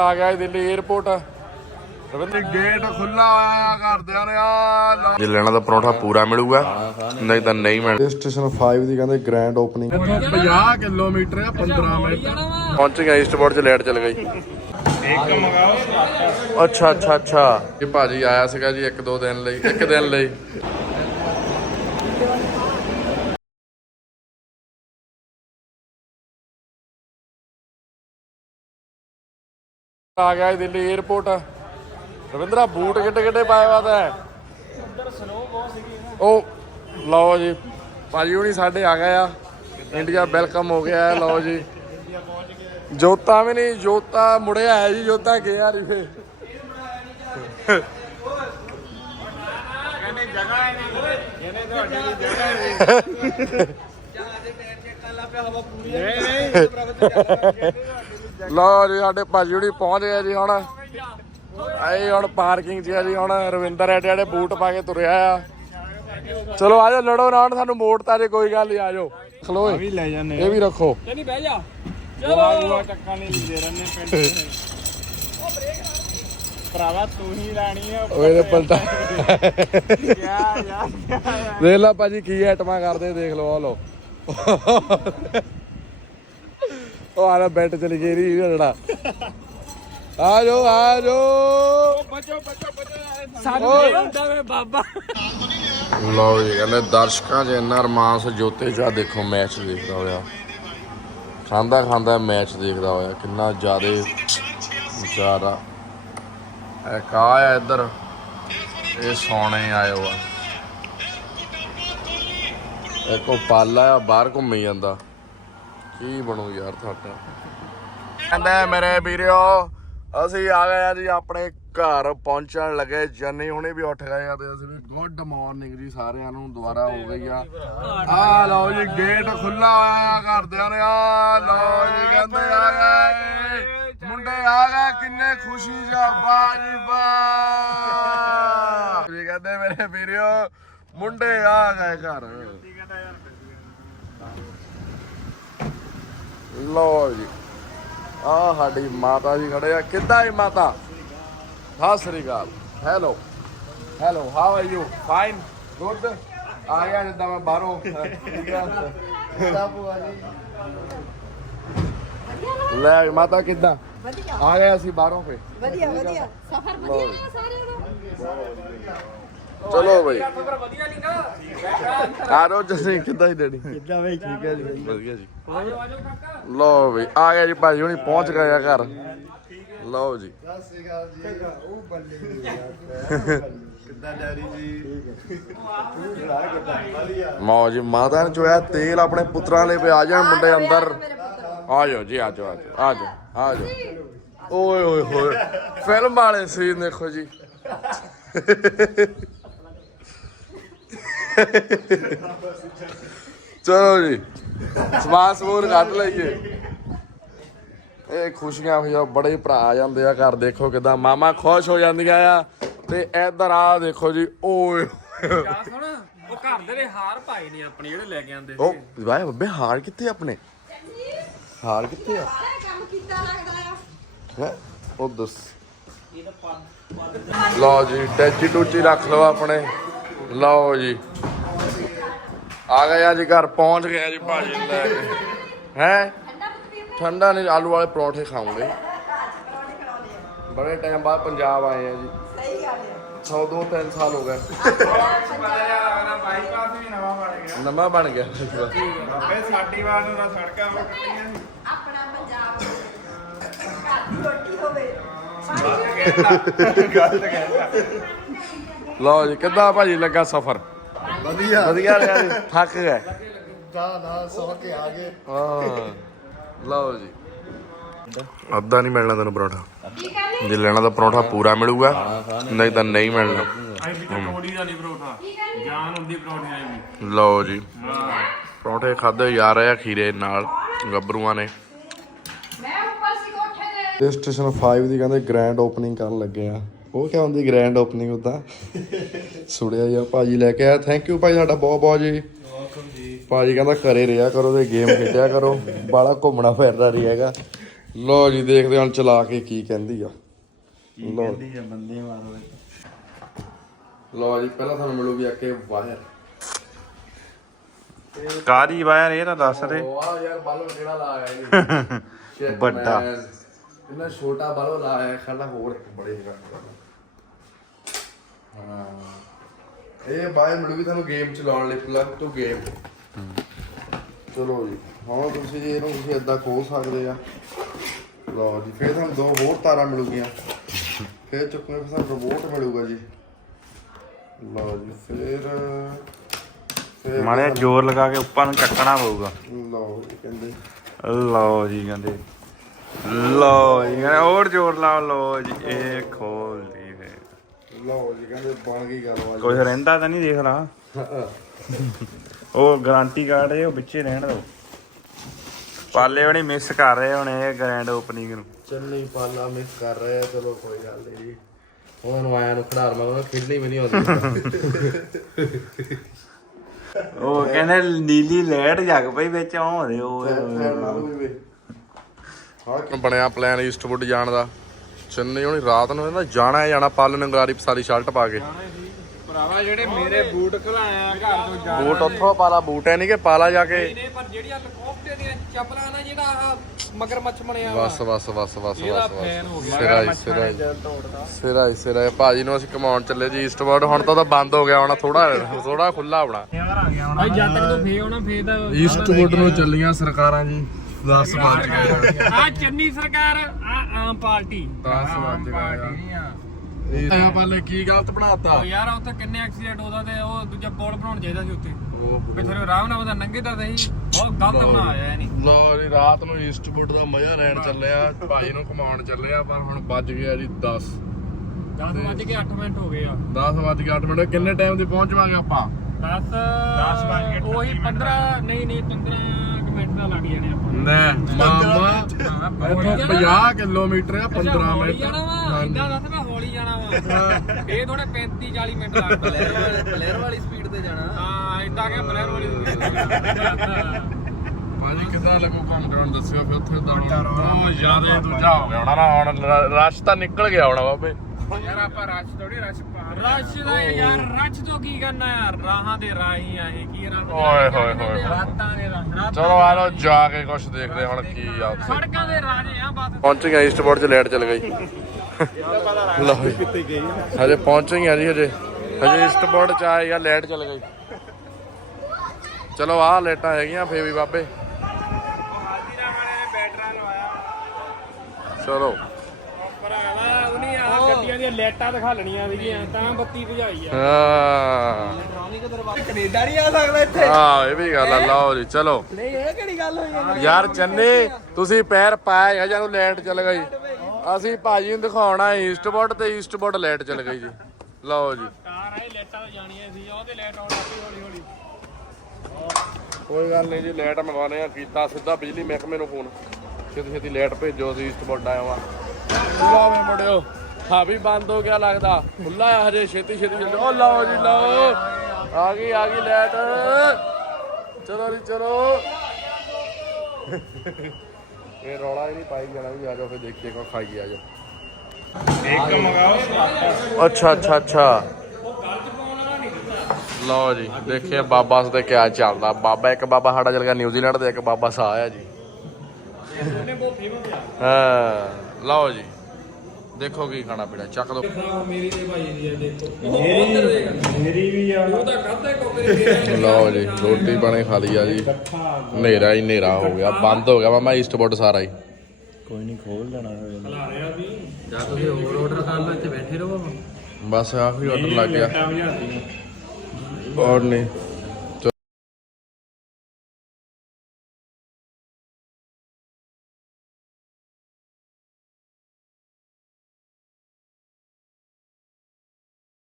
ਆ ਗਿਆ Delhi airport Ravinder gate ਖੁੱਲਾ ਹੋਇਆ ਘਰਦਿਆਂ ਨੇ ਆ ਜੇ ਲੈਣਾ ਤਾਂ ਪਰੌਂਠਾ ਪੂਰਾ ਮਿਲੂਗਾ ਨਹੀਂ ਤਾਂ ਨਹੀਂ ਮਿਲਣਾ ਸਟੇਸ਼ਨ 5 ਦੀ ਕਹਿੰਦੇ ਗ੍ਰੈਂਡ ਓਪਨਿੰਗ 50 ਕਿਲੋਮੀਟਰ ਆ 15 ਮਿੰਟ। ਪਹੁੰਚ ਗਿਆ ਈਸਟਬੋਰਡ 'ਚ ਲਾਈਟ ਚਲ ਗਈ ਇੱਕ ਮੰਗਾਓ ਅੱਛਾ ਅੱਛਾ ਅੱਛਾ। ਇਹ ਭਾਜੀ ਆਇਆ ਸੀਗਾ ਜੀ ਇੱਕ ਦੋ ਦਿਨ ਲਈ ਇੱਕ ਦਿਨ ਲਈ। ਆ ਗਿਆ ਜੀ ਦਿੱਲੀ 에ਅਰਪੋਰਟ ਰਵਿੰਦਰਾ ਬੂਟ ਕਿੱਡੇ ਕਿੱਡੇ ਪਾਏ ਵਾ ਤੈਂ। ਉਹ ਲਓ ਜੀ ਭਾਜੀ ਹੁਣੀ ਸਾਡੇ ਆ ਗਏ ਆ। ਇੰਡੀਆ ਵੈਲਕਮ ਹੋ ਗਿਆ ਲਓ ਜੀ। ਜੋਤਾ ਵੀ ਨਹੀਂ ਜੋਤਾ ਮੁੜਿਆ ਹੈ ਜੀ ਜੋਤਾ ਗਿਆ ਰਿਫੇ ਲਓ ਜੀ ਸਾਡੇ ਭਾਜੀ ਹੁਣੀ ਪਹੁੰਚ ਗਏ ਜੀ ਹੁਣ। ਆਏ ਹੁਣ ਪਾਰਕਿੰਗ 'ਚ ਆ ਜੀ ਹੁਣ ਰਵਿੰਦਰ ਐਡੇ ਐਡੇ ਬੂਟ ਪਾ ਕੇ ਤੁਰਿਆ ਆ। ਚਲੋ ਆ ਜਾਓ ਲੜੋ ਨਾ ਹੁਣ ਸਾਨੂੰ ਮੋੜਤਾ ਜੇ ਕੋਈ ਗੱਲ ਨਹੀਂ ਆ ਜਾਓ। ਖਲੋ ਵੀ ਲੈ ਜਾਂਦੇ ਇਹ ਵੀ ਰੱਖੋ। ਨਹੀਂ ਬਹਿ ਜਾ। ਗੋਆ ਟੱਕਾ ਨਹੀਂ ਦੇ ਰਹੇ ਨੇ ਪਿੰਡ ਭਰਾਵਾ ਤੂੰ ਹੀ ਲੈਣੀ ਆ ਓਏ ਤੇ ਪਲਟਾ। ਯਾ ਯਾ ਦੇਖ ਲਾ ਭਾਜੀ ਕੀ ਆਈਟਮਾਂ ਕਰਦੇ ਦੇਖ ਲਓ ਆ ਲਓ। ਉਹ ਆਲਾ ਬੈੱਟ ਚਲੀ ਗਈ ਰੀ ਜਿਹੜਾ ਆ ਜਾਓ ਆ ਜਾਓ। ਬਚੋ ਬਚੋ ਬਚੋ ਸਾਨੂੰ ਇਹ ਹੁੰਦਾ ਵੇ ਬਾਬਾ। ਲਓ ਜੀ ਕਹਿੰਦੇ ਦਰਸ਼ਕਾਂ 'ਚ ਇੰਨਾ ਰਮਾਂਸ ਜੋਤੇ ਚਾ ਦੇਖੋ ਮੈਚ ਦੇਖਦਾ ਹੋਇਆ। ਖਾਂਦਾ ਖਾਂਦਾ ਮੈਚ ਦੇਖਦਾ ਹੋਇਆ ਕਿੰਨਾ ਜ਼ਿਆਦਾ ਜ਼ਿਆਦਾ ਇਹ ਕਾ ਆ ਇੱਧਰ? ਇਹ ਸੋਨੇ ਆਇਓ ਆ ਇੱਕ ਉਹ ਪਾਲਾ ਆ ਬਾਹਰ ਘੁੰਮੀ ਜਾਂਦਾ। ਕੀ ਬਣੂ ਯਾਰ ਤੁਹਾਡਾ? ਕਹਿੰਦਾ ਮੇਰੇ ਵੀਰਿਓ, ਅਸੀਂ ਆ ਗਏ ਆ ਜੀ ਆਪਣੇ ਘਰ ਪਹੁੰਚਣ ਲੱਗੇ, ਜੰਨੀ ਹੁਣੇ ਵੀ ਉੱਠ ਗਏ ਆ ਤੇ ਅਸੀਂ ਵੀ ਗੁੱਡ ਮਾਰਨਿੰਗ ਜੀ ਸਾਰਿਆਂ ਨੂੰ, ਦੁਬਾਰਾ ਹੋ ਗਈ ਆ। ਆ ਲਓ ਜੀ ਗੇਟ ਖੁੱਲਾ ਹੋਇਆ ਘਰਦਿਆਂ ਨੇ, ਆ ਲਓ ਜੀ, ਕਹਿੰਦੇ ਆ ਗਏ। ਮੁੰਡੇ ਆ ਗਏ, ਕਿੰਨੇ ਖੁਸ਼ੀ ਜਾ ਬਾਜੀ ਬਾ ਜੀ ਕਹਿੰਦੇ ਮੇਰੇ ਵੀਰਿਓ, ਮੁੰਡੇ ਆ ਗਏ ਘਰ। ਲਓ ਜੀ। ਆ ਸਾਡੀ ਮਾਤਾ ਜੀ ਖੜੇ ਆ। ਕਿੱਦਾਂ ਹੈ ਮਾਤਾ? ਸਤਿ ਸ੍ਰੀ ਅਕਾਲ। Hello hello how are you fine good ਆ ਗਿਆ ਜਿੱਦਾਂ ਮੈਂ ਬਾਹਰੋਂ। ਠੀਕ ਆ ਲੈ ਮਾਤਾ ਕਿੱਦਾਂ? ਆ ਗਿਆ ਅਸੀਂ ਬਾਹਰੋਂ ਫੇ ਵਧੀਆ ਵਧੀਆ। ਸਫਰ ਵਧੀਆ ਹੈ ਸਾਰਿਆਂ ਦਾ? ਚਲੋ ਬਈ। ਵਧੀਆ ਨਹੀਂ ਨਾ। ਆ ਰੋ ਜਸੀਂ ਕਿੱਦਾਂ ਹੀ ਡੈਡੀ? ਕਿੱਦਾਂ ਬਈ ਠੀਕ ਹੈ ਜੀ? ਵਧੀਆ ਜੀ। ਲਓ ਬਈ ਆ ਗਿਆ ਜੀ ਭਾਜੀ ਹੁਣੀ ਪਹੁੰਚ ਗਏ ਆ ਘਰ। ਲਓ ਜੀ। ਕਿੱਦਾਂ? ਡੈਡੀ ਜੀ? ਮੌਜ ਮਾਤਾ ਨੇ ਚੋਇਆ ਤੇਲ ਆਪਣੇ ਪੁੱਤਰਾਂ ਲਈ ਪਿਆ। ਜਾਣ ਮੁੰਡੇ ਅੰਦਰ। ਆ ਜਾਓ ਜੀ ਆ ਜਾਓ ਆ ਜਾਓ ਆ ਜਾਓ ਆ ਜਾਓ। ਓਏ ਓਏ ਹੋਏ ਫਿਲਮ ਵਾਲੇ ਸੀਨ ਦੇਖੋ ਜੀ। ਚਲੋ ਜੀ ਸਮਾਨ ਸਮੂਨ ਕੱਢ ਲਈਏ। ਇਹ ਖੁਸ਼ੀਆਂ ਹੋਈਆਂ ਬੜੇ ਭਰਾ ਆ ਜਾਂਦੇ ਆ ਘਰ ਦੇਖੋ ਕਿਦਾਂ ਮਾਮਾ ਖੁਸ਼ ਹੋ ਜਾਂਦੀਆਂ ਆ। ਤੇ ਇੱਧਰ ਆ ਦੇਖੋ ਜੀ ਓਏ। ਜਾ ਸੁਣ ਉਹ ਘਰ ਦੇ ਨੇ ਹਾਰ ਪਾਏ ਨੇ ਆਪਣੇ ਜਿਹੜੇ ਲੈ ਕੇ ਆਂਦੇ ਉਹ ਵਾਹ ਬੱਬੇ ਹਾਰ ਕਿੱਥੇ ਆਪਣੇ? ਹਾਰ ਕਿੱਥੇ ਆ? ਇਹ ਕੰਮ ਕੀਤਾ ਲੱਗਦਾ ਆ। ਹੈ? ਉਹ ਦੱਸ। ਲਓ ਜੀ ਟੈਚੀ ਟੂਚੀ ਰੱਖ ਲਓ ਆਪਣੇ। ਲਓ ਜੀ। ਆ ਗਏ ਆ ਜੀ ਘਰ ਪਹੁੰਚ ਗਏ ਆ ਜੀ ਭਾਜੀ ਨੂੰ ਲੈ ਕੇ। ਹੈ? ਠੰਡਾ ਨਹੀਂ ਆਲੂ ਵਾਲੇ ਪਰੌਂਠੇ ਖਾਉਂਗੇ ਬੜੇ ਟਾਈਮ ਬਾਅਦ ਪੰਜਾਬ ਆਏ ਆ ਜੀ। ਸਹੀ ਗੱਲ ਹੈ ਸੌ ਦੋ ਤਿੰਨ ਸਾਲ ਹੋ ਗਏ। ਬਾਈਪਾਸ ਵੀ ਨਵਾਂ ਬਣ ਗਿਆ। ਨਵਾਂ ਬਣ ਗਿਆ ਅੱਗੇ ਸਾਡੀ ਵਾਰ ਨੂੰ ਨਾ ਸੜਕਾਂ ਉਹ ਕੱਟੀਆਂ ਸੀ। ਆਪਣਾ ਪੰਜਾਬ ਘਰ ਦੀ ਰੋਟੀ ਹੋਵੇ। ਗਲਤ ਕਹਿੰਦਾ ਲਓ ਜੀ ਕਿੱਦਾਂ ਭਾਜੀ ਲੱਗਾ ਸਫ਼ਰ? ਵਧੀਆ। ਵਧੀਆ ਜੀ ਥੱਕ ਗਏ। ਦਾ ਨਾ ਸੌ ਕੇ ਆ ਗਏ। ਹਾਂ। ਲਓ ਜੀ। ਅੱਧਾ ਨਹੀਂ ਮਿਲਣਾ ਤੈਨੂੰ ਪਰੌਂਠਾ। ਜੇ ਲੈਣਾ ਤਾਂ ਪਰੌਂਠਾ ਪੂਰਾ ਮਿਲੂਗਾ ਨਹੀਂ ਤਾਂ ਨਹੀਂ ਮਿਲਣਾ। ਕੋੜੀ ਦਾ ਨਹੀਂ ਪਰੋਠਾ। ਜਾਨ ਹੁੰਦੀ ਪਰੋਠਿਆਂ ਦੀ ਲਓ ਜੀ। ਪਰੌਂਠੇ ਖਾਦੇ ਜਾ ਰਹੇ ਆ ਖੀਰੇ ਨਾਲ ਗੱਭਰੂਆਂ ਨੇ। ਮੈਂ ਉੱਪਰ ਸੀ ਕੋਠੇ ਦੇ ਸਟੇਸ਼ਨ 5 ਦੀ ਕਹਿੰਦੇ ਗ੍ਰੈਂਡ ਓਪਨਿੰਗ ਕਰਨ ਲੱਗੇ ਆ। ਉਹ ਕਿਆ ਹੁੰਦੀ ਗ੍ਰੈਂਡ ਓਪਨਿੰਗ ਉਦਾਂ। ਸੁਣਿਆ ਯਾ ਭਾਜੀ ਲੈ ਕੇ ਆਇਆ। ਥੈਂਕ ਯੂ ਭਾਈ ਸਾਡਾ ਬਹੁਤ ਬਹੁਤ ਜੀ। ਭਾਜੀ ਕਹਿੰਦਾ ਘਰੇ ਰਿਹਾ ਕਰੋ ਤੇ ਗੇਮ ਖੇਡਿਆ ਕਰੋ। ਬਾਲਾ ਘੁੰਮਣਾ ਫਿਰਦਾ ਰਹੀ ਹੈਗਾ। ਲੋ ਜੀ ਦੇਖਦੇ ਹਾਂ ਚਲਾ ਕੇ ਕੀ ਕਹਿੰਦੀ ਆ। ਲੋ ਆ ਬੰਦੇ ਮਾਰੋ ਲੋ ਜੀ ਪਹਿਲਾਂ ਤੁਹਾਨੂੰ ਮਿਲੂਗੀ ਆ ਕੇ ਵਾਇਰ। ਕਾਦੀ ਵਾਇਰ ਇਹ ਤਾਂ ਦੱਸ ਦੇ। ਵਾਹ ਯਾਰ ਬਾਲੋ ਕਿਹੜਾ ਲਾਇਆ ਇਹ ਵੱਡਾ। ਇਹਨਾਂ ਛੋਟਾ ਬਾਲੋ ਲਾਇਆ ਖੜਾ ਹੋਰ ਇੱਕ ਬੜੇ ਹੈਗਾ ਹਾਂ। ਇਹ ਵਾਇਰ ਮਿਲੂਗੀ ਤੁਹਾਨੂੰ ਗੇਮ ਚਲਾਉਣ ਲਈ ਪਲੱਗ ਟੂ ਗੇਮ ਚਲੋ ਜੀ ਹੁਣ ਤੁਸੀਂ ਜੀ ਇਹਨੂੰ ਤੁਸੀਂ ਇਦਾਂ ਖੋਲ ਸਕਦੇ ਆ। ਲਓ ਜੀ ਫਿਰ ਤੁਹਾਨੂੰ ਦੋ ਹੋਰ ਤਾਰਾਂ ਮਿਲੂਗੀਆਂ। ਫਿਰ ਚੁੱਕਣੇ ਫਿਰ ਤੁਹਾਨੂੰ ਰਿਮੋਟ ਮਿਲੂਗਾ ਜੀ। ਲਓ ਜੀ ਫਿਰ ਮਾੜੇ ਜ਼ੋਰ ਲਗਾ ਕੇ ਉੱਪਰ ਨੂੰ ਚੱਕਣਾ ਪਊਗਾ। ਲਓ ਜੀ ਕਹਿੰਦੇ ਲਓ ਜੀ ਕਹਿੰਦੇ। ਲਓ ਜੀ ਕਹਿੰਦੇ ਹੋਰ ਜ਼ੋਰ ਲਾਓ ਲਓ ਜੀ ਇਹ ਖੋਲਦੀ ਫੇ ਲਓ ਜੀ ਕਹਿੰਦੇ ਬਣ ਗਈ ਗੱਲਬਾਤ ਕੁਝ ਰਹਿੰਦਾ ਤਾਂ ਨਹੀਂ ਦੇਖ ਲਾ। ਉਹ ਗਾਰੰਟੀ ਕਾਰਡ ਹੈ ਉਹ ਵਿੱਚੇ ਰਹਿਣ ਦੋ। ਪਾਲੇ ਹੋਣੀ ਮਿਸ ਕਰ ਰਹੇ ਹੁਣ ਇਹ ਗ੍ਰੈਂਡ ਓਪਨਿੰਗ ਨੂੰ। ਚੰਨੀ ਪਾਲਾ ਮਿਸ ਕਰ ਰਹੇ ਆ ਚਲੋ ਕੋਈ ਗੱਲ ਨਹੀਂ ਜੀ। ਉਹਨਾਂ ਨੂੰ ਆਇਆ ਨੂੰ ਖਿਡਾਰ ਮੈਂ ਖੇਡਣੀ ਵੀ ਨਹੀਂ ਆਉਂਦੀ। ਉਹ ਕਹਿੰਦੇ ਨੀਲੀ ਲੈਟ ਜਗ ਪਈ ਵਿੱਚ ਆਉਂਦੇ ਉਹ। ਬਣਿਆ ਪਲਾਨ ਈਸਟਵੁੱਡ ਜਾਣ ਦਾ। ਚੰਨੀ ਹੁਣੀ ਰਾਤ ਨੂੰ ਕਹਿੰਦਾ ਜਾਣਾ ਹੈ ਜਾਣਾ ਪਾਲ ਨੇ ਗਰਾਰੀ ਸਾਰੀ ਸ਼ਰਟ ਪਾ ਕੇ। ਭਰਾਵਾ ਜਿਹੜੇ ਮੇਰੇ ਬੂਟ ਖਲਾਇਆ ਘਰ ਤੋਂ ਜਾ ਬੂਟ ਉੱਥੋਂ ਪਾਲਾ ਬੂਟ ਹੈ ਨਹੀਂ ਕਿ ਪਾਲਾ ਜਾ ਕੇ। ਨੇ ਪਰ ਜਿਹੜੀਆਂ ਲਕੋਫਤੇ ਦੀਆਂ ਚੱਪਲਾਂ ਨਾ ਜਿਹੜਾ ਆਹ ਮਗਰਮੱਛ ਬਣਿਆ ਵਾ ਬਸ ਬਸ ਬਸ ਬਸ ਇਹਦਾ ਬਸ। ਫੈਨ ਹੋ ਗਿਆ। ਸਿਰਾ ਹੀ ਸਿਰਾ ਹੀ ਸਿਰਾ ਹੀ ਸਿਰਾ ਹੀ ਭਾਜੀ ਨੂੰ ਅਸੀਂ ਕਮਾਉਣ ਚੱਲੇ ਜੀ ਈਸਟਵਰਡ ਹੁਣ ਤਾਂ ਬੰਦ ਹੋ ਗਿਆ ਹੋਣਾ ਥੋੜਾ ਥੋੜਾ ਖੁੱਲਾ ਹੋਣਾ। ਭਾਈ ਜਦ ਤੱਕ ਤੂੰ ਫੇ ਹੋਣਾ ਫੇ ਤਾਂ ਈਸਟਵੁੱਡ ਨੂੰ ਚੱਲੀਆਂ ਸਰਕਾਰਾਂ ਜੀ। 10 ਵੱਜ ਗਏ। ਆ ਚੰਨੀ ਸਰਕਾਰ ਆ ਆਮ ਪਾਰਟੀ। 10 ਵੱਜ ਗਏ ਆ। ਪਹਿਲੇ ਕੀ ਗਲਤ ਬਣਾਤਾ? ਉਹ ਯਾਰ ਉੱਥੇ ਕਿੰਨੇ ਐਕਸੀਡੈਂਟ ਉਹਦਾ ਤੇ ਉਹ ਦੂਜਾ ਪੁਲ ਬਣਾਉਣ ਚਾਹੀਦਾ ਸੀ ਉੱਥੇ। ਵੀ ਥੋੜੇ ਆਰਾਮ ਨਾਲ ਉਹਦਾ ਨੰਗੇ ਤਾਂ ਸਹੀ ਬਹੁਤ ਗਲਤ ਬਣਾਇਆ ਨਹੀਂ ਲੋ ਜੀ ਰਾਤ ਨੂੰ ਈਸਟਵੁੱਡ ਦਾ ਮਜ਼ਾ ਲੈਣ ਚੱਲੇ ਆ ਭਾਜੀ ਨੂੰ ਕਮਾਉਣ ਚੱਲੇ ਆ ਪਰ ਹੁਣ ਵੱਜ ਗਿਆ ਜੀ 10 10 ਵੱਜ ਕੇ 8 ਮਿੰਟ ਹੋ ਗਏ ਆ। 10 ਵੱਜ ਕੇ 8 ਮਿੰਟ ਕਿੰਨੇ ਟਾਈਮ ਦੀ ਪਹੁੰਚਵਾਂਗੇ ਆਪਾਂ? 10 10 ਵੱਜ ਕੇ ਉਹੀ 15 ਨਹੀਂ ਨਹੀਂ 15 ਕੁ ਮਿੰਟ ਦਾ ਲੱਗ ਜਾਣੇ ਆਪਾਂ ਨੂੰ। ਲੈ ਮਾਮਾ ਇੱਥੋਂ 50 ਕਿਲੋਮੀਟਰ ਆ 15 ਹੌਲੀ ਮਿੰਟ। ਜਾਣਾ ਵਾ ਇਦਾਂ ਦੱਸ ਮੈਂ ਹੌਲੀ ਜਾਣਾ ਵਾ। ਇਹ ਥੋੜੇ 35 40 ਮਿੰਟ ਲੱਗਦਾ ਬਲੇਰ ਵਾਲੀ ਬਲੇਰ ਵਾਲੀ ਸਪੀਡ ਤੇ ਜਾਣਾ। ਹਾਂ ਇਦਾਂ ਕਿ ਬਲੇਰ ਵਾਲੀ ਸਪੀਡ ਭਾਜੀ ਕਿਦਾਂ ਲੱਗੂ ਕੰਮ ਕਰਨ ਦੱਸਿਓ ਫਿਰ ਉੱਥੇ ਦਾ ਉਹ ਜ਼ਿਆਦਾ ਦੂਜਾ ਹੋ ਗਿਆ ਹੋਣਾ ਨਾ ਹੁਣ ਰ- ਰਸ਼ ਤਾਂ ਨਿਕਲ ਗਿਆ ਹੋਣਾ ਬਾਬੇ। ਯਾਰ ਆਪਾਂ ਰਸ਼ ਥੋੜੀ ਰਸ਼ ਪਾ ਰਸ਼ ਦਾ ਯਾਰ ਰਸ਼ ਤੋਂ ਕੀ ਕਰਨਾ ਯਾਰ? ਰਾਹਾਂ ਦੇ ਰਾਹੀਂ ਆ ਇਹ ਕੀ ਰੱਬ ਓਏ ਹੋਏ ਹੋਏ। ਰਾਤਾਂ ਦੇ ਰਾਹ ਚਲੋ ਆ ਲਓ ਜਾ ਕੇ ਕੁਝ ਦੇਖਦੇ ਹਾਂ ਹੁਣ ਕੀ ਆ ਉੱਥੇ। ਸੜਕਾਂ ਦੇ ਰਾਜੇ ਆ ਬਸ। ਪਹੁੰਚ ਗਏ ਈਸਟਬੋਰਡ 'ਚ ਲਾਈਟ ਚਲ ਗਈ ਲਓ ਜੀ। ਹਜੇ ਪਹੁੰਚ ਗਏ ਆ ਜੀ ਹਜੇ। ਹਜੇ ਈਸਟਬੋਰਡ 'ਚ ਆਏ ਆ ਲਾਈਟ ਚਲ ਗਈ ਚਲੋ ਆਹ ਲਾਈਟਾਂ ਹੈਗੀਆਂ ਫੇ ਵੀ ਬਾਬੇ। ਚਲੋ। ਆ ਦੀਆਂ ਲਾਈਟਾਂ ਦਿਖਾ ਲੈਣੀਆਂ ਸੀਗੀਆਂ ਤਾਂ ਬੱਤੀ ਭਜਾਈ ਆ। ਹਾਂ। ਕੈਨੇਡਾ ਨਹੀਂ ਆ ਸਕਦਾ ਇੱਥੇ। ਹਾਂ ਇਹ ਵੀ ਗੱਲ ਆ ਲਓ ਜੀ ਚਲੋ। ਨਹੀਂ ਇਹ ਕਿਹੜੀ ਗੱਲ ਹੋਈ ਯਾਰ ਚੰਨੇ ਤੁਸੀਂ ਪੈਰ ਪਾਇਆ ਜਦੋਂ ਲਾਈਟ ਚਲ ਗਈ। ਅਸੀਂ ਭਾਜੀ ਨੂੰ ਦਿਖਾਉਣਾ ਈਸਟਬੋਰਡ ਤੇ ਈਸਟਬੋਰਡ ਲਾਈਟ ਚਲ ਗਈ ਜੀ। ਲਓ ਜੀ। ਕਾਰ ਆਏ ਲਾਈਟਾਂ ਤਾਂ ਜਾਣੀਆਂ ਸੀ ਉਹਦੇ ਲਾਈਟ ਆਉਣ ਲੱਗੀ ਹੌਲੀ ਹੌਲੀ। ਕੋਈ ਗੱਲ ਨਹੀਂ ਜੀ ਲਾਈਟ ਮੰਗਵਾਣੇ ਆ ਕੀਤਾ ਸਿੱਧਾ ਬਿਜਲੀ ਮਹਿਕਮੇ ਨੂੰ ਫੋਨ। ਛੇਤੀ ਛੇਤੀ ਲਾਈਟ ਭੇਜੋ ਅਸੀਂ ਈਸਟਬੋਰਡ ਆਇਆ ਵਾਂ ਲਓ ਵੇ ਮੁੰਡਿਓ। ਹਾਂ ਵੀ ਬੰਦ ਹੋ ਗਿਆ ਲੱਗਦਾ। ਖੁੱਲਾ ਆ ਹਜੇ ਛੇਤੀ ਛੇਤੀ ਓ ਲਓ ਜੀ ਲਓ। ਆ ਗਈ ਆ ਗਈ ਲਾਈਟ। ਚਲੋ ਜੀ ਚਲੋ। ਇਹ ਰੌਲਾ ਹੀ ਨਹੀਂ ਪਾਈ ਜਾਣਾ ਵੀ ਆ ਜਾਓ ਫਿਰ ਦੇਖੀਏ ਕੋ ਖਾਈਏ ਆ ਜਾਓ। ਇੱਕ ਮੰਗਾਓ। ਅੱਛਾ ਅੱਛਾ ਅੱਛਾ। ਲਓ ਜੀ ਦੇਖੀਏ ਬਾਬਾ ਤੇ ਕਿਆ ਚੱਲਦਾ। ਬਾਬਾ ਇੱਕ ਬਾਬਾ ਸਾਡਾ ਚਲ ਗਿਆ ਨਿਊਜ਼ੀਲੈਂਡ ਤੇ ਇੱਕ ਬਾਬਾ ਸਾ ਆਇਆ ਜੀ। ਹਾਂ ਲਓ ਜੀ। ਦੇਖੋ ਕੀ ਖਾਣਾ ਪੀਣਾ ਚੱਕ ਦੋ ਮੇਰੀ ਤੇ ਭਾਈ ਦੀ ਆ ਦੇਖੋ ਮੇਰੀ ਵੀ ਆ। ਉਹ ਤਾਂ ਖਾਦਾ ਕੋਕਰੇ ਲਓ ਜੀ ਰੋਟੀ ਪਾਣੀ ਖਾ ਲਈ ਆ ਜੀ। ਹਨੇਰਾ ਹੀ ਹਨੇਰਾ ਹੋ ਗਿਆ ਬੰਦ ਹੋ ਗਿਆ ਮਾਮਾ ਈਸਟਬੋਰਡ ਸਾਰਾ ਹੀ। ਕੋਈ ਨਹੀਂ ਖੋਲ ਲੈਣਾ ਜਾਂ ਤੁਸੀਂ ਹੋਰ ਆਰਡਰ ਕਰ ਲਓ ਇੱਥੇ ਬੈਠੇ ਰਹੋ। ਬਸ ਆਖਰੀ ਆਰਡਰ ਲੱਗ ਗਿਆ। ਔਰ ਨਹੀਂ।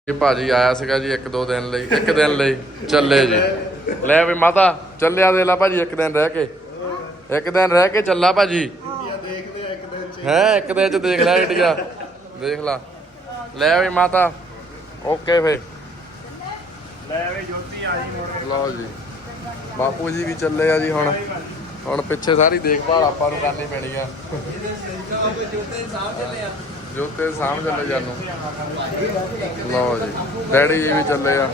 ਇਹ ਭਾਜੀ ਆਇਆ ਸੀਗਾ ਜੀ ਇੱਕ ਦੋ ਦਿਨ ਲਈ ਇੱਕ ਦਿਨ ਲਈ ਚੱਲੇ ਜੀ। ਲੈ ਵੀ ਮਾਤਾ ਚੱਲਿਆ ਦੇ ਲਾ ਭਾਜੀ ਇੱਕ ਦਿਨ ਰਹਿ ਕੇ। ਇੱਕ ਦਿਨ ਰਹਿ ਕੇ ਚੱਲਾ ਭਾਜੀ। ਹੈ ਇੱਕ ਦਿਨ ਚ ਦੇਖ ਲੈ ਇੰਡੀਆ। ਦੇਖ ਲਾ। ਲੈ ਵੀ ਮਾਤਾ ਓਕੇ ਫੇ ਲੈ ਵੇ ਜੋਤੀ ਆ ਜੀ ਮੋੜ ਲਓ ਜੀ। ਬਾਪੂ ਜੀ ਵੀ ਚੱਲੇ ਆ ਜੀ ਹੁਣ। ਹੁਣ ਪਿੱਛੇ ਸਾਰੀ ਦੇਖਭਾਲ ਆਪਾਂ ਨੂੰ ਕਰਨੀ ਪੈਣੀ ਆ। ਜੋਤੇ ਸਾਹਮ ਚੱਲੇ ਜਾਨੂੰ। ਲਓ ਜੀ ਡੈਡੀ ਜੀ ਵੀ ਚੱਲੇ ਆ।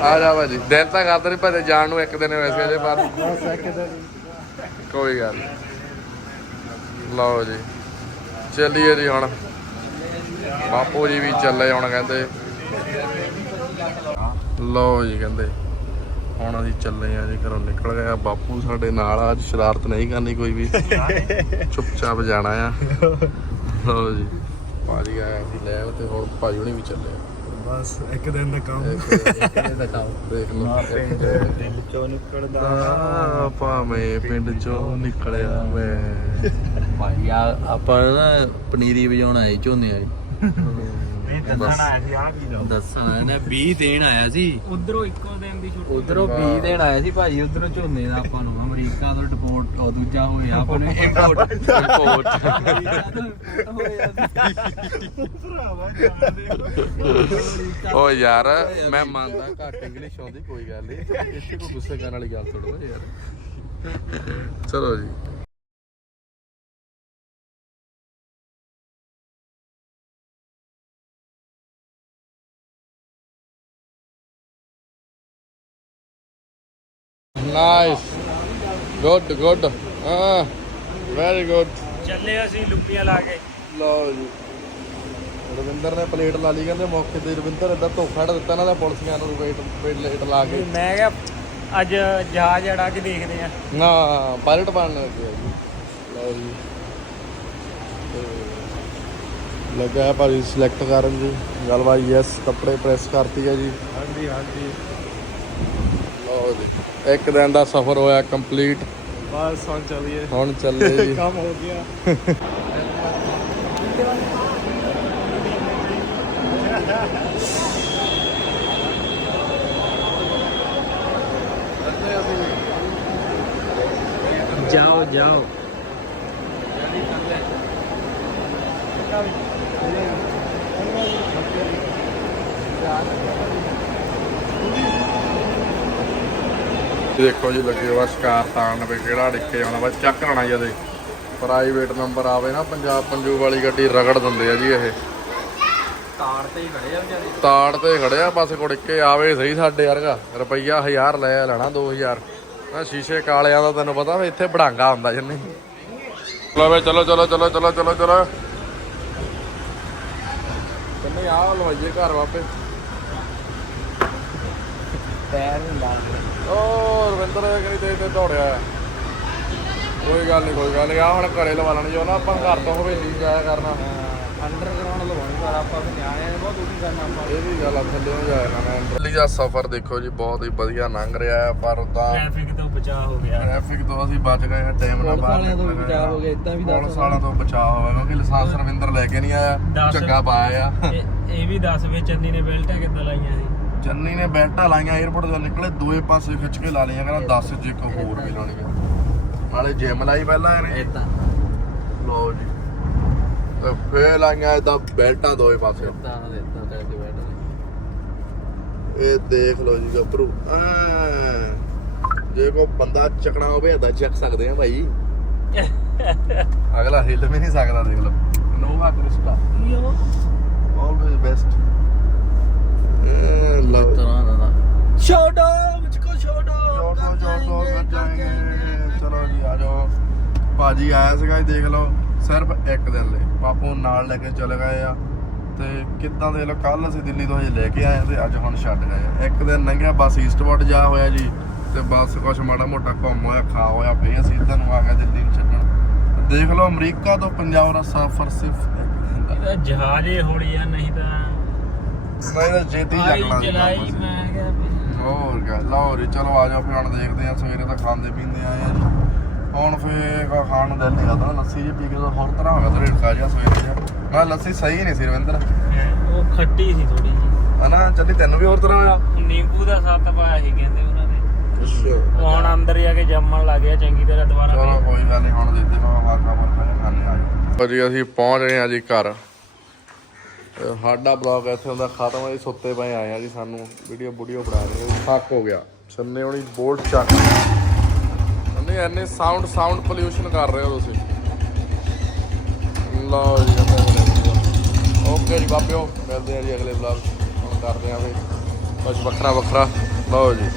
ਆ ਜਾ ਭਾਜੀ ਦਿਨ ਤਾਂ ਕਰਦੇ ਨਹੀਂ ਭਾਜੀ ਜਾਣ ਨੂੰ ਇੱਕ ਦਿਨ ਵੈਸੇ ਅਜੇ ਪਰ ਕੋਈ ਗੱਲ। ਲਓ ਜੀ ਚੱਲੀਏ ਜੀ ਹੁਣ। ਬਾਪੂ ਜੀ ਵੀ ਚੱਲੇ ਹੁਣ ਕਹਿੰਦੇ। ਲਓ ਜੀ ਕਹਿੰਦੇ। ਹੁਣ ਅਸੀਂ ਚੱਲੇ ਆ ਜੀ ਘਰੋਂ ਨਿਕਲ ਗਏ ਆ। ਬਾਪੂ ਸਾਡੇ ਨਾਲ ਆ, ਅੱਜ ਸ਼ਰਾਰਤ ਨਹੀਂ ਕਰਨੀ ਕੋਈ ਵੀ। ਚੁੱਪਚਾਪ ਜਾਣਾ ਆ। ਲਓ ਜੀ। ਭਾਜੀ ਆਇਆ ਸੀ ਲੈ ਤੇ ਹੁਣ ਭਾਜੀ ਹੁਣੀ ਵੀ ਚੱਲੇ ਆ। ਬਸ ਇੱਕ ਦਿਨ ਦਾ ਕੰਮ। ਇਹ ਦਿਖਾਓ ਦੇਖ ਲਓ। ਦਿਲ ਚੋਂ ਨਿਕਲਦਾ। ਭਾਵੇਂ ਪਿੰਡ ਚੋਂ ਨਿਕਲਿਆ ਮੈਂ। ਭਾਈ ਆ ਆਪਾਂ ਨਾ ਪਨੀਰੀ ਵਜਾਉਣ ਆਏ ਝੋਨੇ ਵਾਲੀ। ਦੱਸਣ ਆਇਆ ਸੀ ਆ ਕੀ ਲਓ। ਦੱਸਣ ਆਇਆ ਨਾ 20 ਦੇਣ ਆਇਆ ਸੀ। ਉਧਰੋਂ ਇੱਕੋ ਦਿਨ ਦੀ ਛੁੱਟੀ। ਉਧਰੋਂ 20 ਦੇਣ ਆਇਆ ਸੀ ਭਾਜੀ ਉਧਰੋਂ ਝੋਨੇ ਦਾ ਆਪਾਂ ਨੂੰ ਅਮਰੀਕਾ ਤੋਂ ਡਿਪੋਰਟ ਉਹ ਦੂਜਾ ਹੋਇਆ ਆਪਾਂ ਨੂੰ ਇੰਪੋਰਟ ਰਿਪੋਰਟ। ਓ ਯਾਰ ਮੈਂ ਮੰਨਦਾ ਘੱਟ ਇੰਗਲਿਸ਼ ਆਉਂਦੀ ਕੋਈ ਗੱਲ ਨਹੀਂ ਇੱਥੇ ਕੋਈ ਗੁੱਸੇ ਕਰਨ ਵਾਲੀ ਗੱਲ ਥੋੜਾ ਯਾਰ। ਚਲੋ ਜੀ। ਨਾਈਸ ਗੁੱਡ ਗੁੱਡ ਹਾਂ ਵੈਰੀ ਗੁੱਡ ਚੱਲੇ ਅਸੀਂ ਲੁੱਪੀਆਂ ਲਾ ਕੇ। ਲਓ ਜੀ। ਰਵਿੰਦਰ ਨੇ ਪਲੇਟ ਲਾ ਲਈ ਕਹਿੰਦੇ ਮੌਕੇ ਤੇ ਰਵਿੰਦਰ ਏਦਾਂ ਧੋਖਾ ਢ ਦਿੱਤਾ ਇਹਨਾਂ ਦਾ ਪੁਲਿਸੀਆਂ ਨੂੰ ਵੇਟ ਪਲੇਟ ਲਾ ਕੇ। ਮੈਂ ਕਿਹਾ ਅੱਜ ਜਹਾਜ਼ ਅੜਾ ਕੇ ਦੇਖਦੇ ਆ। ਨਾ ਪਾਇਲਟ ਬਣਨ ਲੱਗਿਆ ਜੀ। ਲਓ ਜੀ। ਲੱਗਾ ਹੈ ਭਾਜੀ ਸਿਲੈਕਟ ਕਰਨ ਜੀ ਗੱਲਬਾਤ ਯੈਸ ਕੱਪੜੇ ਪ੍ਰੈਸ ਕਰਤੀ ਹੈ ਜੀ। ਹਾਂਜੀ ਹਾਂਜੀ। ਜੀ। ਇੱਕ ਦਿਨ ਦਾ ਸਫ਼ਰ ਹੋਇਆ ਕੰਪਲੀਟ ਬਸ ਹੁਣ ਚੱਲੀਏ। ਹੁਣ ਚੱਲੇ ਜੀ। ਕੰਮ ਹੋ ਗਿਆ। ਜਾਓ ਜਾਓ। ਦੇਖੋ ਜੀ ਲੱਗੇ ਵਾ ਸ਼ਿਕਾਰ ਤਾਣ ਵੀ ਕਿਹੜਾ ਡਿੱਕੇ ਆਉਣਾ ਵਾ ਚੱਕ ਲੈਣਾ ਜਦੇ ਪ੍ਰਾਈਵੇਟ ਨੰਬਰ ਆਵੇ ਨਾ ਪੰਜਾਬ ਪੰਜੂ ਵਾਲੀ ਗੱਡੀ ਰਗੜ ਦਿੰਦੇ ਆ ਜੀ ਇਹ। ਤਾਰ ਤੇ ਹੀ ਖੜੇ ਆ ਵਿਚਾਰੇ। ਤਾੜ ਤੇ ਖੜਿਆ ਬਸ ਕੁੜਕੇ ਆਵੇ ਸਹੀ ਸਾਡੇ ਵਰਗਾ। ਰੁਪਈਆ 1000 ਲੈ ਲੈਣਾ 2000 ਆ ਸ਼ੀਸ਼ੇ ਕਾਲਿਆਂ ਦਾ ਤੈਨੂੰ ਪਤਾ ਵੀ ਇੱਥੇ ਬੜਾਂਗਾ ਹੁੰਦਾ ਜੰਨੇ। ਚਲੋ ਵੇ ਚਲੋ ਚਲੋ ਚਲੋ ਚਲੋ ਚਲੋ ਚਲੋ। ਕੰਨੇ ਆ ਲਵਾਈਏ ਘਰ ਵਾਪੇ ਪੈਰ ਹੁੰਦਾ ਓ ਰਵਿੰਦਰ ਕਰੀ ਤੇ ਤੇ ਦੌੜਿਆ ਆ। ਕੋਈ ਗੱਲ ਨਹੀਂ ਕੋਈ ਗੱਲ ਨਹੀਂ ਆ ਹੁਣ ਘਰੇ ਲਵਾ ਲੈਣੀ ਜੋ ਨਾ ਆਪਾਂ ਘਰ ਤੋਂ ਹਵੇਲੀ ਜਾਇਆ ਕਰਨਾ। ਅੰਡਰਗਰਾਉਂਡ ਲਵਾਉਣੀ ਪਰ ਆਪਾਂ ਵੀ ਨਿਆਣੇ ਨੇ ਬਹੁਤ ਦੁਖੀ ਕਰਨਾ ਆਪਾਂ। ਇਹ ਵੀ ਗੱਲ ਆ ਥੱਲੇ ਨੂੰ ਜਾਇਆ ਕਰਨਾ ਦਿੱਲੀ ਦਾ ਸਫ਼ਰ ਦੇਖੋ ਜੀ ਬਹੁਤ ਹੀ ਵਧੀਆ ਲੰਘ ਰਿਹਾ ਹੈ ਪਰ ਉਦਾਂ ਟ੍ਰੈਫਿਕ ਤੋਂ ਬਚਾਅ ਹੋ ਗਿਆ। ਟ੍ਰੈਫਿਕ ਤੋਂ ਅਸੀਂ ਬਚ ਗਏ ਹਾਂ ਟਾਈਮ ਨਾਲ ਬਾਹਰ ਤੋਂ ਬਚਾਅ ਹੋ ਗਿਆ, ਏਦਾਂ ਵੀ ਦੱਸ ਪੁਲਿਸ ਵਾਲਿਆਂ ਤੋਂ ਬਚਾਅ ਹੋਇਆ ਕਿਉਂਕਿ ਲਾਇਸੈਂਸ ਰਵਿੰਦਰ ਲੈ ਕੇ ਨਹੀਂ ਆਇਆ। ਝੱਗਾ ਪਾਇਆ ਆ। ਇਹ ਵੀ ਦੱਸ ਵੇ ਚੰਨੀ ਨੇ ਬੈਲਟਾਂ ਕਿੱਦਾਂ ਲਾਈਆਂ ਸੀ? ਚੰਨੀ ਨੇ ਬੈਲਟਾਂ ਲਾਈਆਂ 에어ਪੋਰਟ ਤੋਂ ਨਿਕਲੇ ਦੋਏ ਪਾਸੇ ਖਿੱਚ ਕੇ ਲਾ ਲਈਆਂ ਕਹਿੰਦਾ 10 ਜੇ ਇੱਕ ਹੋਰ ਵੀ ਲਾਉਣੀਆਂ ਨਾਲੇ ਜਿਮ ਲਾਈ ਪਹਿਲਾਂ ਇਹਨੇ। ਇਦਾਂ ਲੋ ਜੀ। ਤੇ ਫੇਰ ਲਾਈਆਂ ਇਦਾਂ ਬੈਲਟਾਂ ਦੋਏ ਪਾਸੇ। ਇਦਾਂ ਦੇ ਇਦਾਂ ਕਰਕੇ ਬੈਠ ਇਹ ਦੇਖ ਲਓ ਜੀ ਗੱਭਰੂ। ਜੇ ਕੋ ਬੰਦਾ ਚੱਕਣਾ ਹੋਵੇ ਏਦਾਂ ਚੱਕ ਸਕਦੇ ਆ ਭਾਈ। ਅਗਲਾ ਹਿੱਲ ਵੀ ਨਹੀਂ ਸਕਦਾ ਦੇਖ ਲਓ। ਨੋਵਾ ਕ੍ਰਿਸਟਾ ਆਲਵੇਜ਼ ਬੈਸਟ ਲਓ ਤਰ੍ਹਾਂ ਦਾ। ਛੋਟੋ ਮੁਝਕੋ ਛੋਟੋ ਛੋਟੋ ਛੋਟੋ ਕਰ ਜਾਏਂਗੇ ਚਲੋ ਜੀ ਆ ਜਾਓ। ਭਾਜੀ ਆਇਆ ਸੀਗਾ ਜੀ ਦੇਖ ਲਓ ਸਿਰਫ ਇੱਕ ਦਿਨ ਲਈ। ਪਾਪੂ ਨਾਲ ਲੈ ਕੇ ਚਲੇ ਗਏ ਆ। ਤੇ ਕਿੱਦਾਂ ਦੇ ਲੋ ਕੱਲ ਅਸੀਂ ਦਿੱਲੀ ਤੋਂ ਹਜੇ ਲੈ ਕੇ ਆਏ ਤੇ ਅੱਜ ਹੁਣ ਛੱਡ ਗਏ ਆ। ਇੱਕ ਦਿਨ ਲੰਘਿਆ ਬਸ ਈਸਟਵਰਡ ਜਾ ਹੋਇਆ ਜੀ। ਤੇ ਬਸ ਕੁਛ ਮਾੜਾ ਮੋਟਾ ਘੁੰਮ ਹੋਇਆ ਖਾ ਹੋਇਆ ਫੇਰ ਅਸੀਂ ਇੱਧਰ ਨੂੰ ਆ ਗਏ ਦਿੱਲੀ ਨੂੰ ਛੱਡਣ। ਦੇਖ ਲਓ ਅਮਰੀਕਾ ਤੋਂ ਪੰਜਾਬ ਦਾ ਸਫ਼ਰ ਸਿਰਫ ਇੱਕ ਦਿਨ ਦਾ। ਇਹਦਾ ਜਹਾਜ਼ ਹੀ ਹੌਲੀ ਆ ਨਹੀਂ ਤਾਂ ਨਹੀਂ ਤਾਂ ਛੇਤੀ ਚੱਕਣਾ ਸੀ ਵਾਪਸ। ਮੈਂ ਕਿਹਾ ਵੀ ਹੋਰ ਕਿਆ ਲਓ ਜੀ ਚਲੋ ਆ ਜਾਓ ਫਿਰ ਹੁਣ ਦੇਖਦੇ ਆ ਸਵੇਰੇ ਤਾਂ ਖਾਂਦੇ ਪੀਂਦੇ ਆਏ ਆ ਜੀ। ਹੁਣ ਫੇਰ ਕਾ ਖਾਣ ਨੂੰ ਦਿਲ ਨਹੀਂ ਕਰਦਾ ਲੱਸੀ ਜੀ ਪੀ ਕੇ ਤਾਂ ਹੋਰ ਤਰ੍ਹਾਂ ਹੋ ਗਿਆ ਤੇਰੇ ਜਿਹਾ ਸਵੇਰੇ ਜਿਹਾ ਮੈਂ ਲੱਸੀ ਸਹੀ ਨਹੀਂ ਸੀ ਰਵਿੰਦਰ। ਉਹ ਖੱਟੀ ਸੀ ਥੋੜੀ ਜੀ। ਹਨਾ ਚੱਲੀ ਤੈਨੂੰ ਵੀ ਹੋਰ ਤਰ੍ਹਾਂ ਹੋਇਆ? ਨਿੰਬੂ ਦਾ ਸੱਤ ਪਾਇਆ ਸੀ ਕਹਿੰਦੇ ਉਹਨਾਂ ਨੇ। ਅੱਛਾ। ਉਹ ਹੁਣ ਅੰਦਰ ਜਾ ਕੇ ਜੰਮਣ ਲੱਗ ਗਿਆ ਚੰਗੀ ਤਰ੍ਹਾਂ ਦੁਬਾਰਾ ਚਲੋ ਕੋਈ ਗੱਲ ਨਹੀਂ ਹੁਣ ਦੇਖਦੇ ਕੋ ਵਾਕਾ ਵਰਕਾ ਖਾਣੇ ਆ ਜੀ। ਅਸੀਂ ਪਹੁੰਚ ਗਏ ਆ ਜੀ ਘਰ। ਸਾਡਾ ਬਲੌਗ ਇੱਥੇ ਹੁੰਦਾ ਖਤਮ ਹੈ ਜੀ ਸੁੱਤੇ ਪਏ ਆਏ ਆ ਜੀ ਸਾਨੂੰ। ਵੀਡੀਓ ਵੀਡੀਓ ਬਣਾ ਰਹੇ ਥੱਕ ਹੋ ਗਿਆ। ਸੰਨੇ ਹੁਣੀ ਬੋਲਟ ਚੱਕ। ਨਹੀਂ ਐਨੇ ਸਾਊਂਡ ਸਾਊਂਡ ਪੋਲਿਊਸ਼ਨ ਕਰ ਰਹੇ ਹੋ ਤੁਸੀਂ। ਲਓ ਜੀ ਓਕੇ ਜੀ ਬਾਬਿਓ ਮਿਲਦੇ ਆ ਜੀ ਅਗਲੇ ਬਲੌਗ ਹੁਣ ਕਰਦੇ ਆ ਫੇ ਕੁਝ ਵੱਖਰਾ ਵੱਖਰਾ ਲਓ ਜੀ।